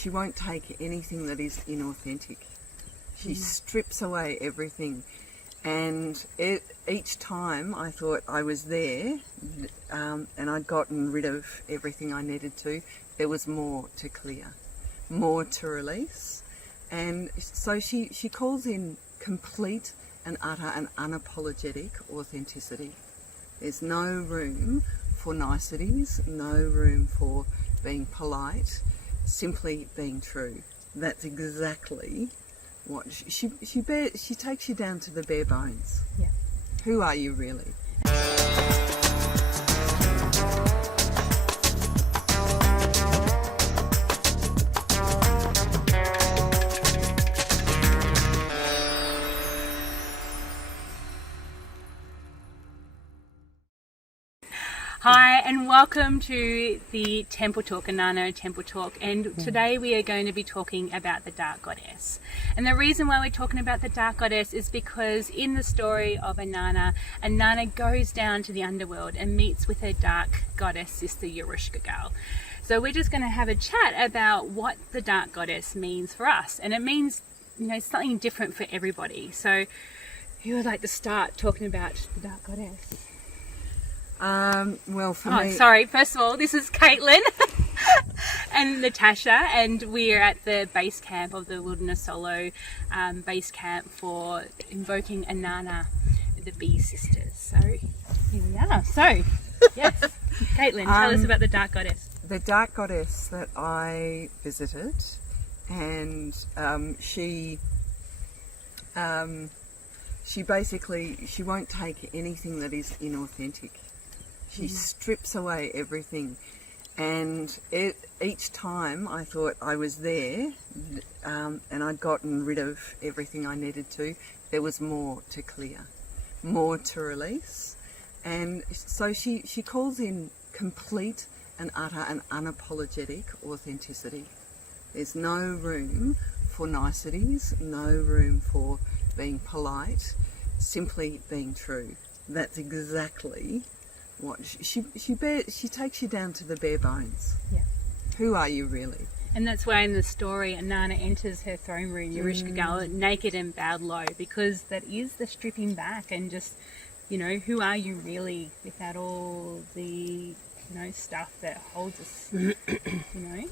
She won't take anything that is inauthentic. She strips away everything. And each time I thought I was there and I'd gotten rid of everything I needed to, there was more to clear, more to release. And so she calls in complete and utter and unapologetic authenticity. There's no room for niceties, no room for being polite, simply being true. That's exactly what she takes you down to the bare bones. Yeah. Who are you really? Hi and welcome to the Temple Talk, Inanna Temple Talk, and today we are going to be talking about the Dark Goddess. And the reason why we're talking about the Dark Goddess is because in the story of Inanna, Inanna goes down to the Underworld and meets with her Dark Goddess sister Wurrung. So we're just going to have a chat about what the Dark Goddess means for us, and it means, you know, something different for everybody. So who would like to start talking about the Dark Goddess? Well, for me... Sorry, first of all, this is Caitlin and Natasha, and we're at the base camp of the Wilderness Solo base camp for Invoking Inanna, the Bee Sisters. So here we are. So, yes, Caitlin, tell us about the Dark Goddess. The Dark Goddess that I visited, and she basically, she won't take anything that is inauthentic. She strips away everything. And each time I thought I was there and I'd gotten rid of everything I needed to, there was more to clear, more to release. And so she calls in complete and utter and unapologetic authenticity. There's no room for niceties, no room for being polite, simply being true. That's exactly what she takes you down to the bare bones. Yeah. Who are you really? And that's why in the story Inanna enters her throne room, Wurrung, naked and bowed low, because that is the stripping back and just, you know, who are you really without all the, you know, stuff that holds us, you know?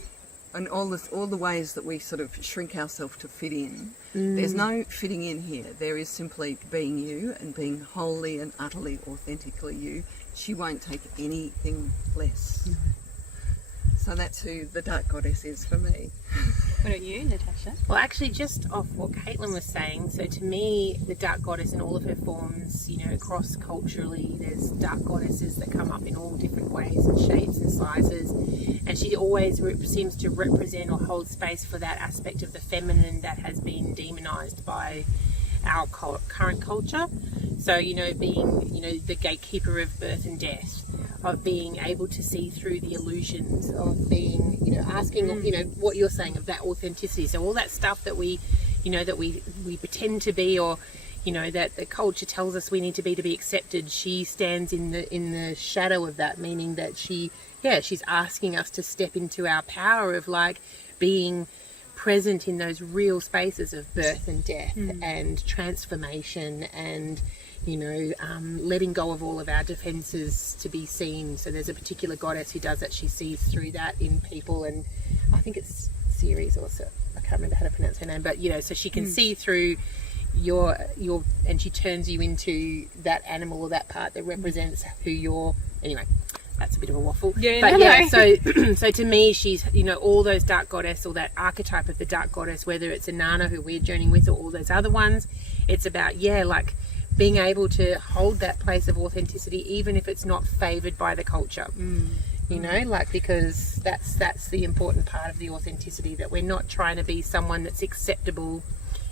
And all the ways that we sort of shrink ourselves to fit in. There's no fitting in here. There is simply being you and being wholly and utterly authentically you. She won't take anything less. So that's who the Dark Goddess is for me. What about you, Natasha? Well, actually, just off what Caitlin was saying, so to me, the Dark Goddess in all of her forms, you know, cross-culturally, there's Dark Goddesses that come up in all different ways and shapes and sizes, and she always seems to represent or hold space for that aspect of the feminine that has been demonized by our current culture. So, you know, being, you know, the gatekeeper of birth and death, of being able to see through the illusions, of being, you know, asking, you know, what you're saying of that authenticity. So all that stuff that we, you know, that we pretend to be, or, you know, that the culture tells us we need to be accepted, she stands in the shadow of that, meaning that she's asking us to step into our power of, like, being present in those real spaces of birth and death and transformation and, you know, letting go of all of our defenses to be seen. So there's a particular goddess who does that. She sees through that in people, and I think it's Ceres, or I can't remember how to pronounce her name, but, you know, so she can see through your and she turns you into that animal or that part that represents who you're. Anyway, that's a bit of a waffle. So to me, she's, you know, all those dark goddess, or that archetype of the dark goddess, whether it's Inanna, who we're journeying with, or all those other ones, it's about, like, being able to hold that place of authenticity, even if it's not favored by the culture. You know, like, because that's the important part of the authenticity, that we're not trying to be someone that's acceptable,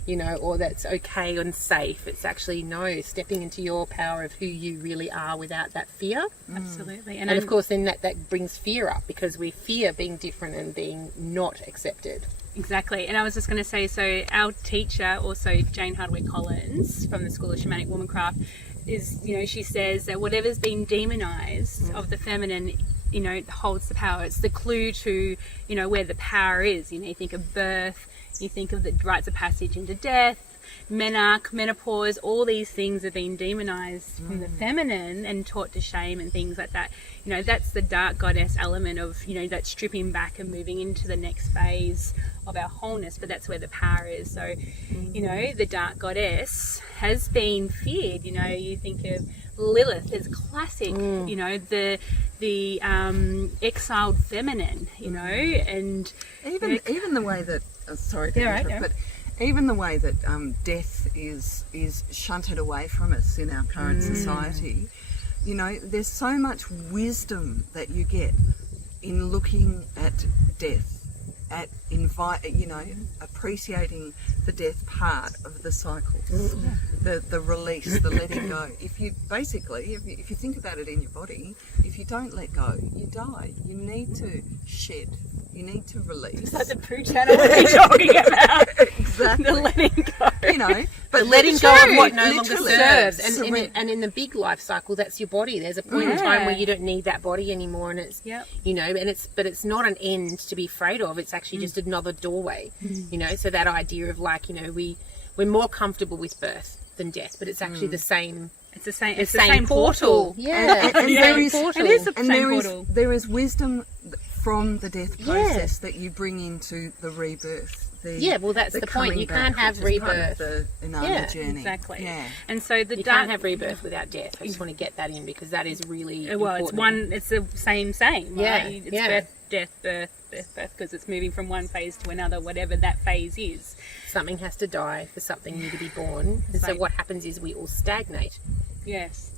you know, or that's okay and safe. It's actually, no, stepping into your power of who you really are without that fear. Absolutely. And of course then that brings fear up, because we fear being different and being not accepted. Exactly. And I was just going to say, so our teacher, also Jane Hardwick Collins from the School of Shamanic Womancraft, is, you know, she says that whatever's been demonized of the feminine you know, holds the power. It's the clue to, you know, where the power is. You know, you think of birth, you think of the rites of passage into death, menopause, all these things have been demonized from the feminine and taught to shame and things like that. You know, that's the dark goddess element of, you know, that stripping back and moving into the next phase of our wholeness, but that's where the power is. So, you know, the dark goddess has been feared. You know, you think of Lilith as classic, you know, the exiled feminine, you know, and even the way that sorry to interrupt, but even the way that death is shunted away from us in our current society, you know, there's so much wisdom that you get in looking at death, at appreciating the death part of the cycles, the release, the letting go. If you think about it in your body, if you don't let go, you die. You need to shed. You need to release. Is that the poo channel we're talking about? Exactly. The letting go. You know, but letting go of what no longer literally serves. And in the big life cycle, that's your body. There's a point in time where you don't need that body anymore, and it's you know, and it's not an end to be afraid of. It's actually just another doorway. You know, so that idea of like, you know, we're more comfortable with birth than death, but it's actually the same. It's the same portal. Yeah, and there is portal. There is wisdom from the death process that you bring into the rebirth. Well, that's the point. You can't have rebirth. The Inanna journey. Exactly. Yeah. And so you can't have rebirth without death. I just want to get that in because that is really important. It's the same. Yeah. Right? It's birth, death, birth, because it's moving from one phase to another, whatever that phase is. Something has to die for something new to be born. And so what happens is we all stagnate. Yes.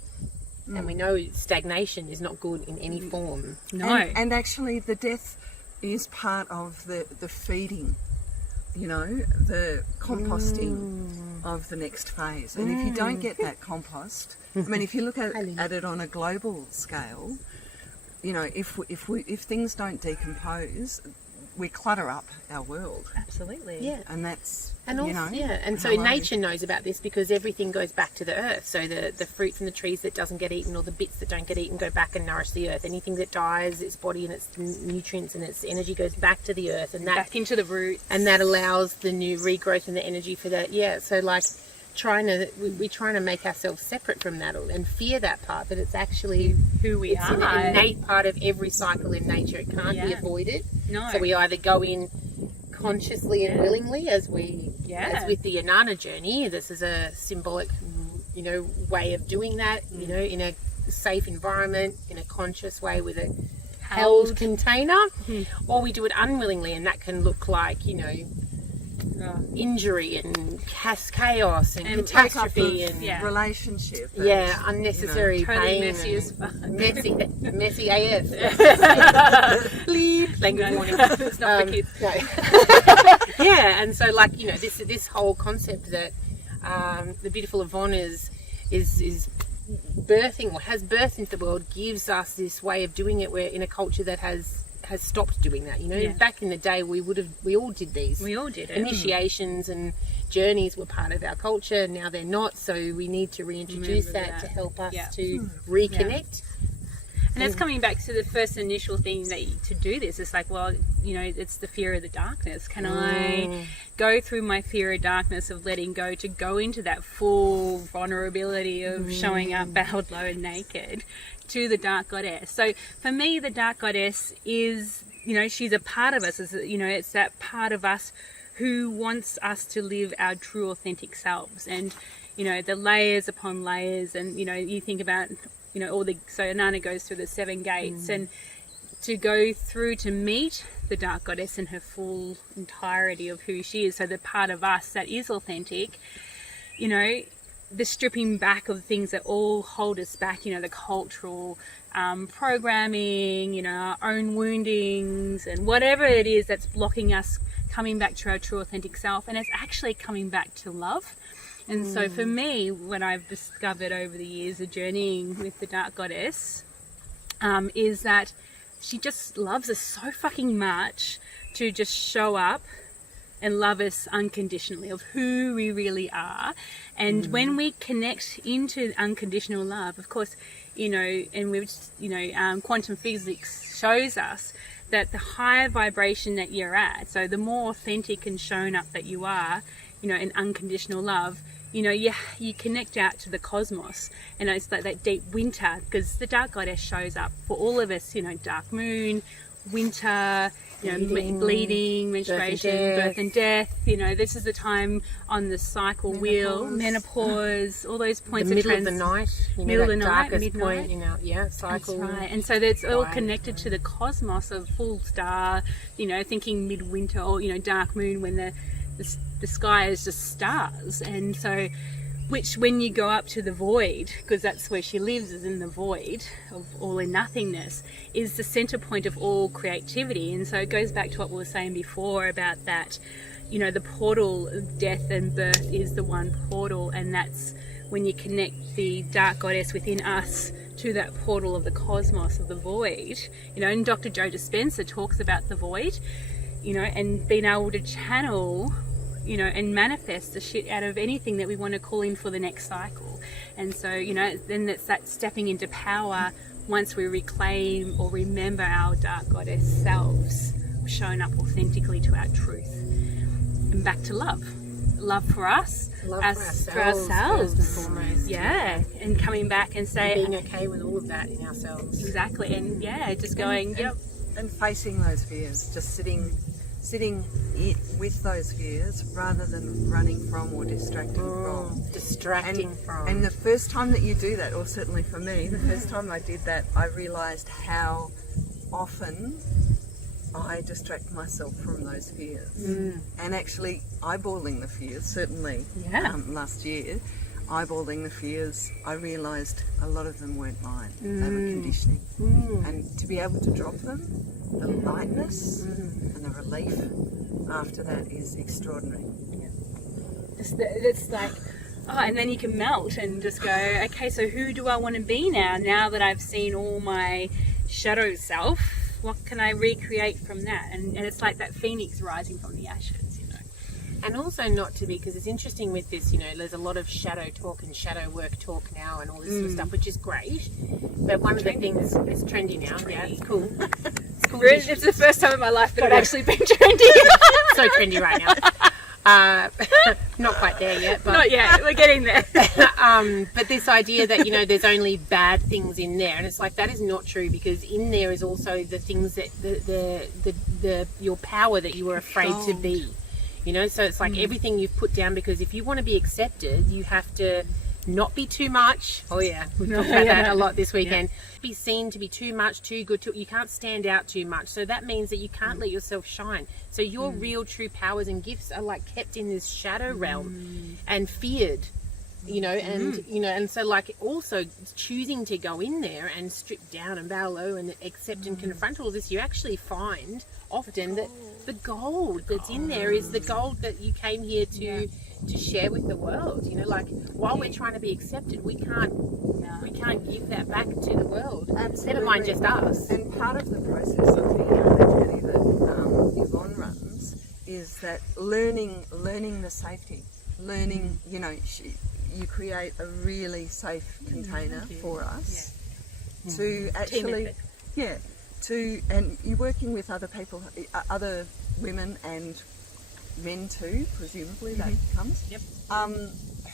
And we know stagnation is not good in any form. No. And actually the death is part of the feeding, you know, the composting of the next phase. And if you don't get that compost, I mean, if you look at it on a global scale, you know, if things don't decompose, we clutter up our world. Absolutely. Yeah. And that's, and also, you know. Yeah, and so nature knows about this because everything goes back to the earth. So the fruit from the trees that doesn't get eaten or the bits that don't get eaten go back and nourish the earth. Anything that dies, its body and its nutrients and its energy goes back to the earth. And that, back into the roots. And that allows the new regrowth and the energy for that. Yeah, so like we're trying to make ourselves separate from that and fear that part, but it's actually who we are. It's an innate part of every cycle in nature. It can't be avoided. No. So we either go in consciously and willingly as with the Inanna journey. This is a symbolic, you know, way of doing that, you know, in a safe environment, in a conscious way with a held container, or we do it unwillingly, and that can look like, you know, injury and chaos and catastrophe and relationship. Unnecessary totally pain. Messy as fuck. Messy AF. Bleep. Language warning. It's not for kids. No. Yeah, and so like, you know, this whole concept that the beautiful Evonne is birthing or has birthed into the world gives us this way of doing it. We're in a culture that has stopped doing that, you know. Back in the day we all did these. We all did it. Initiations and journeys were part of our culture. Now they're not, so we need to reintroduce that to help us to reconnect. And that's coming back to the first initial thing to do this. It's like, well, you know, it's the fear of the darkness. Can I go through my fear of darkness of letting go to go into that full vulnerability of showing up bowed low and naked to the dark goddess? So for me, the dark goddess is, you know, she's a part of us. You know, it's that part of us who wants us to live our true authentic selves. And, you know, the layers upon layers, and, you know, you think about, you know, so Inanna goes through the 7 gates, and to go through to meet the dark goddess in her full entirety of who she is. So the part of us that is authentic, you know, the stripping back of things that all hold us back, you know, the cultural programming, you know, our own woundings and whatever it is that's blocking us coming back to our true authentic self. And it's actually coming back to love. And so for me, what I've discovered over the years of journeying with the dark goddess is that she just loves us so fucking much to just show up and love us unconditionally of who we really are. And when we connect into unconditional love, of course, and we've, quantum physics shows us that the higher vibration that you're at, so the more authentic and shown up that you are, in unconditional love, you connect out to the cosmos, and it's like that deep winter, because the dark goddess shows up for all of us, dark moon, winter, bleeding, menstruation, birth and death. This is the time on the cycle wheel, menopause, all those points the middle of the night, middle of the night, darkest midnight. point, cycle. That's right. And so that's all connected to the cosmos of full star, thinking midwinter or, dark moon when the sky is just stars. And so, which when you go up to the void, because that's where she lives, is in the void of all and nothingness, is the center point of all creativity. And so it goes back to what we were saying before about that, the portal of death and birth is the one portal, and that's when you connect the dark goddess within us to that portal of the cosmos of the void. And Dr. Joe Dispenza talks about the void, and being able to channel and manifest the shit out of anything that we want to call in for the next cycle. And so, then it's that stepping into power once we reclaim or remember our dark goddess selves, showing up authentically to our truth. And back to love. Love for us, Love for ourselves. First and foremost. Yeah, and coming back and say... being okay with all of that in ourselves. Exactly, and just going, and facing those fears, just sitting with those fears rather than running from or distracting from. And the first time that you do that, or certainly for me, the first time I did that, I realised how often I distract myself from those fears. And actually eyeballing the fears, certainly last year, eyeballing the fears, I realised a lot of them weren't mine. They were conditioning. And to be able to drop them, the lightness and the relief after that is extraordinary. It's like, and then you can melt and just go, okay, so who do I want to be now that I've seen all my shadow self? What can I recreate from that? And it's like that phoenix rising from the ashes. And also not to be, because it's interesting with this, there's a lot of shadow talk and shadow work talk now and all this sort of stuff, which is great. But one of the things, it's trendy now. Yeah, it's cool. It's cool. It's the first time in my life that I've actually been trendy. So trendy right now. Not quite there yet. But, not yet. We're getting there. But this idea that, there's only bad things in there. And it's like, that is not true, because in there is also the things that, your power that you were afraid to be. So it's like everything you've put down, because if you want to be accepted, you have to not be too much. Oh yeah, we've talked about that a lot this weekend. Be seen to be too much, too good. You can't stand out too much. So that means that you can't let yourself shine. So your real true powers and gifts are like kept in this shadow realm and feared. And so like also choosing to go in there and strip down and bow low and accept and confront all this, you actually find often that the gold that's in there is the gold that you came here to share with the world. Like while we're trying to be accepted, we can't give that back to the world. Absolutely. Never mind just us. And part of the process of the Inanna Journey that Evonne runs is that learning the safety, learning. You create a really safe container for us to actually, and you're working with other people, other women and men too, presumably that comes,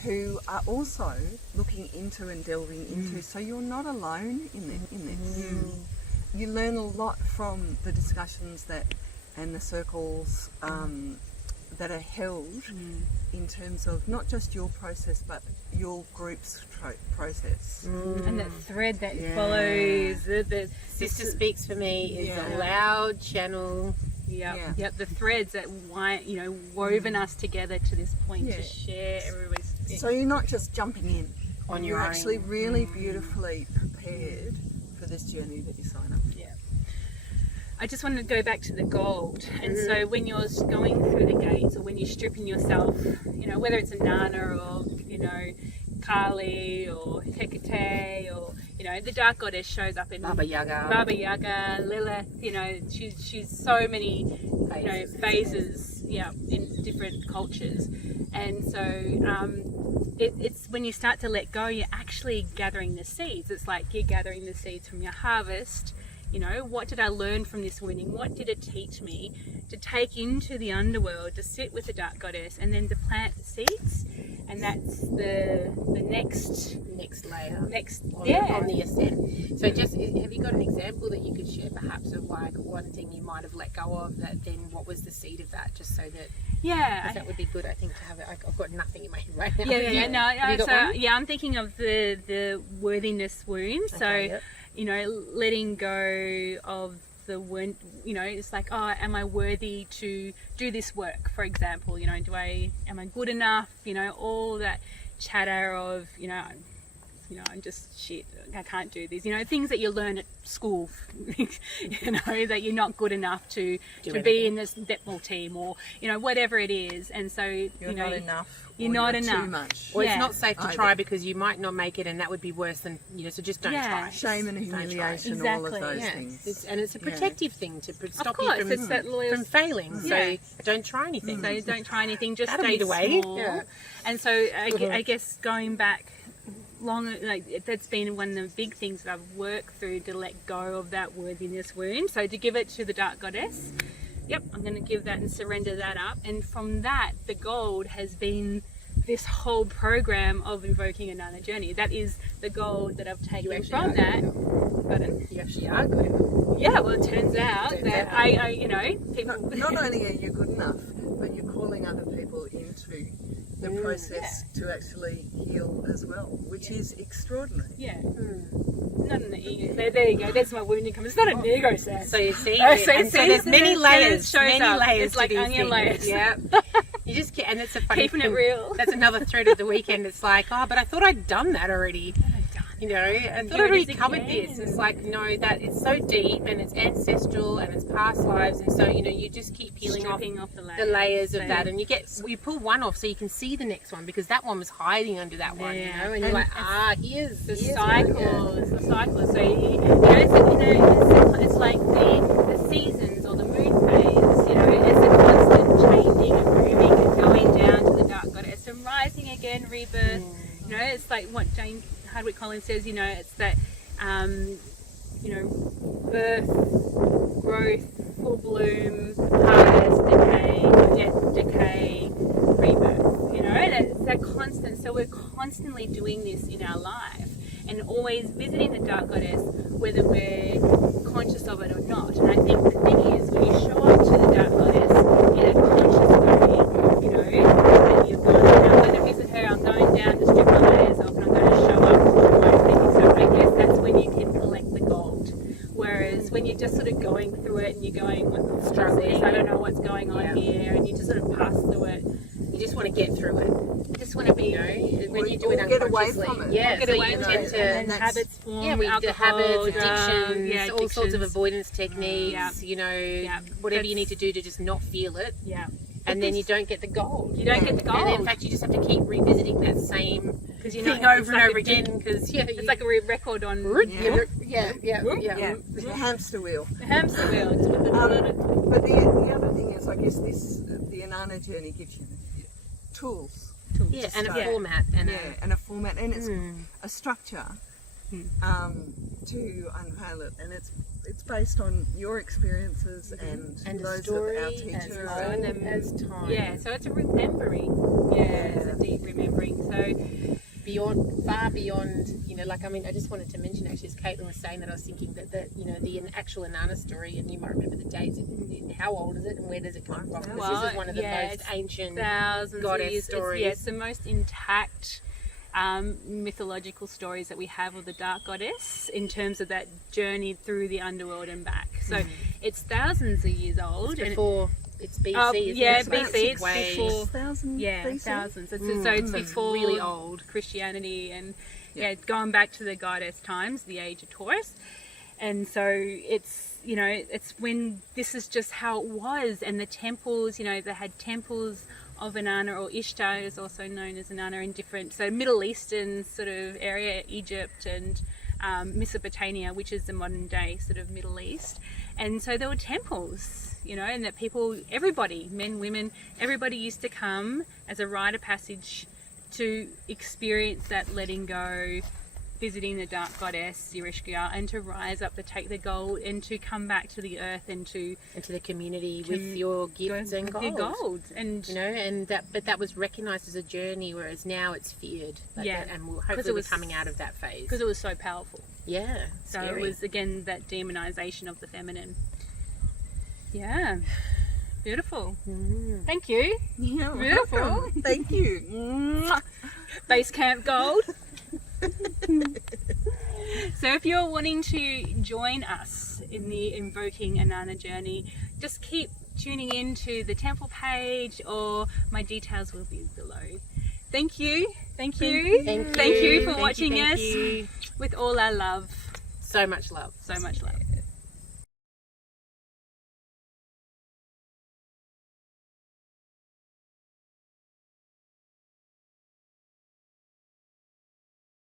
who are also looking into and delving into. So you're not alone in this. You learn a lot from the discussions and the circles that are held in terms of not just your process but your group's process. And that thread that follows. The Sister Speaks for me is a loud channel. Yep. The threads that woven us together to this point to share everybody's. So you're not just jumping in on your own. You're actually really beautifully prepared for this journey that you sign up. I just wanted to go back to the gold. And so when you're going through the gates, or when you're stripping yourself, whether it's Inanna or, Kali or Hecate or, the dark goddess shows up in Baba Yaga, Lilith, she's so many, phases, in different cultures. And so it's when you start to let go, you're actually gathering the seeds. It's like you're gathering the seeds from your harvest. You know, what did I learn from this wounding? What did it teach me to take into the underworld, to sit with the dark goddess, and then to plant the seeds? And that's the next layer on the ascent. So just, have you got an example that you could share perhaps of like one thing you might have let go of that then what was the seed of that, just so that that would be good, I think, to have it. I've got nothing in my head right now. I'm thinking of the worthiness wound. So you know, letting go of the wound, you know, it's like, oh, am I worthy to do this work, for example? You know, am I good enough? You know, all that chatter of, you know, I'm just shit, I can't do this. You know, things that you learn at school, you know, that you're not good enough to be in this netball team, or, you know, whatever it is. And so, you're not enough. You're not enough. Too much. Or it's not safe to try because you might not make it, and that would be worse than, you know, so just don't try. Shame and humiliation, all of those things. And it's a protective thing to stop you from failing. So don't try anything. So don't try anything, just That'll stay be the way. small. Yeah. And so I guess going back long, like that's been one of the big things that I've worked through, to let go of that worthiness wound. So to give it to the dark goddess. Yep, I'm going to give that and surrender that up. And from that, the gold has been this whole program of Invoking Inanna Journey. That is the gold that I've taken from that. Pardon? You actually are good enough. Yeah, well, it turns out that I, you know, people... Not only are you good enough, but you're calling other people into the process to actually heal as well, which is extraordinary. Yeah. Not an ego. There you go. That's my wounding coming. It's not an ego, Sam. So you see, so there's many layers. Many layers. It's like onion layers. Yeah. You just can't, and it's a funny keeping thing. It real. That's another thread of the weekend. It's like, oh, but I thought I'd done that already. You know, I thought I'd already covered this. It's like, no, that it's so deep and it's ancestral and it's past lives, and so, you know, you just keep peeling off the layers of that, and you pull one off so you can see the next one, because that one was hiding under that one, you know, and you're like, here's the cycles, the cycles. So it's like the seasons or the moon phase. You know, it's a constant changing and moving and going down to the dark goddess and rising again, rebirth. You know, it's like what Jane Hardwick Collins says, you know, it's that, you know, birth, growth, full bloom, harvest, decay, rebirth, you know, it's that constant. So we're constantly doing this in our life and always visiting the dark goddess, whether we're conscious of it or not. And I think the thing is, when you show up to the dark goddess in a conscious way, you know, that you're going, I'm going to visit her, I'm going down to strip my layers off, and I'm going to show up to my thing. So I guess that's when you can collect the gold. Whereas when you're just sort of going through it and you're going, struggling, I don't know what's going on here, and you just sort of pass through it. You just want to get through it. You just want to be, you know, when you do it get away unconsciously. from it. Yeah, get so away you from tend it. to... And then habits form, habits, addictions, addictions, all sorts of avoidance techniques, you know, whatever you need to do to just not feel it. Yeah. And then you don't get the gold. You don't get the gold. And then, in fact, you just have to keep revisiting that same thing over and over again, because it's like a record on. The hamster wheel. The hamster wheel. But the other thing is, I guess the Inanna Journey gives you tools. Yeah, and a format. And a format, and it's a structure to unveil it, and it's based on your experiences and those of our teachers as time. Yeah, so it's a remembering. Yeah, it's a deep remembering. So far beyond, you know, like, I mean, I just wanted to mention, actually, as Caitlin was saying, that I was thinking that you know, the actual Inanna story, and you might remember the dates, how old is it and where does it come from? Because this is one of the most ancient goddess stories. It's the most intact mythological stories that we have of the dark goddess in terms of that journey through the underworld and back. So it's thousands of years old. It's BC, BC. It's before. Thousands. Thousands. So it's before really old Christianity, and going back to the goddess times, the age of Taurus. And so it's, you know, it's when this is just how it was, and the temples, you know, they had temples of Inanna, or Ishtar is also known as Inanna in different, so Middle Eastern sort of area, Egypt and Mesopotamia, which is the modern day sort of Middle East. And so there were temples, you know, and that people, everybody, men, women, everybody used to come as a rite of passage to experience that letting go, visiting the dark goddess Yerishkia, and to rise up, to take the gold, and to come back to the earth, and to the community with your gifts and gold. Your gold, and you know, and that was recognised as a journey, whereas now it's feared. And hopefully we're coming out of that phase because it was so powerful. Yeah, so scary. It was again that demonization of the feminine. Yeah, beautiful. Thank you. Yeah, Beautiful. welcome. Thank you. Base Camp Gold. So if you're wanting to join us in the Invoking Inanna Journey, just keep tuning in to the temple page, or my details will be below. Thank you. Thank you. Thank you. Thank you for Thank watching you, us thank you. with all our love. So much love. So much love.